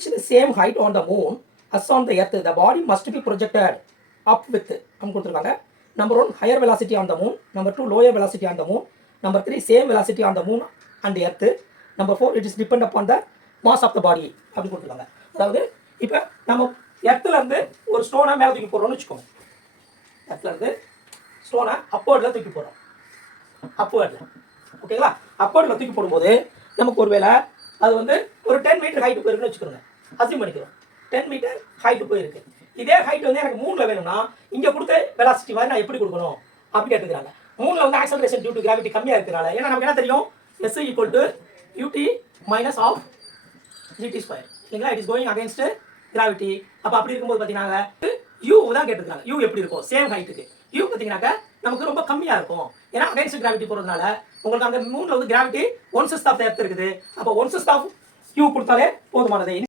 reach the same height on the moon as on the earth, the body must be projected up with நம்ம கொடுத்துருக்காங்க. Number 1 higher velocity on the moon, number 2 lower velocity on the moon, number 3 same velocity on the moon and the earth, number 4 it is depend upon the mass of the body அப்படி கொடுத்துருக்காங்க. அதாவது இப்போ நம்ம எர்த்தில் இருந்து ஒரு ஸ்டோனை மேலே தூக்கி போடுறோம்னு வச்சுக்கோங்க. எர்த்தில் இருந்து ஸ்டோனை அப்போர்டில் தூக்கி போடுறோம். அப்போர்டில் ஓகேங்களா? அப்போர்டில் தூக்கி போடும்போது நமக்கு ஒரு வேளை அது வந்து ஒரு 10 மீட்டர் ஹைட்டு போயிருக்குன்னு வச்சுக்கோங்க. அசியூம் பண்ணிக்கிறோம் 10 மீட்டர் ஹைட்டு போயிருக்கு. இதே ஹைட் வந்து எனக்கு மூணில் வேணும்னா இங்கே கொடுத்த வெலாசிட்டி மாதிரி நான் எப்படி கொடுக்கணும் அப்படி கேட்டுக்கிறாங்க. மூணில் வந்து ஆக்சலரேஷன் டியூ டு கிராவிட்டி கம்மியாக இருக்கிறனால, ஏன்னா நமக்கு என்ன தெரியும், S equal to ut minus half gt square இல்லைங்களா? It is going against gravity. அப்போ அப்படி இருக்கும்போது பார்த்தீங்கன்னா யூ தான் கேட்டுக்கிறாங்க. யூ எப்படி இருக்கும் சேம் ஹைட்டுக்கு? யூ பார்த்தீங்கன்னாக்கா நமக்கு ரொம்ப கம்மியாக இருக்கும். ஏன்னா அகேன்ஸ்ட் கிராவிட்டி போகிறதுனால உங்களுக்கு அந்த மூணில் வந்து கிராவிட்டி 1/6 ஆஃப் த எர்த் இருக்குது. அப்போ 1/6 ஆஃப் யூ கொடுத்தாலே போதுமானது.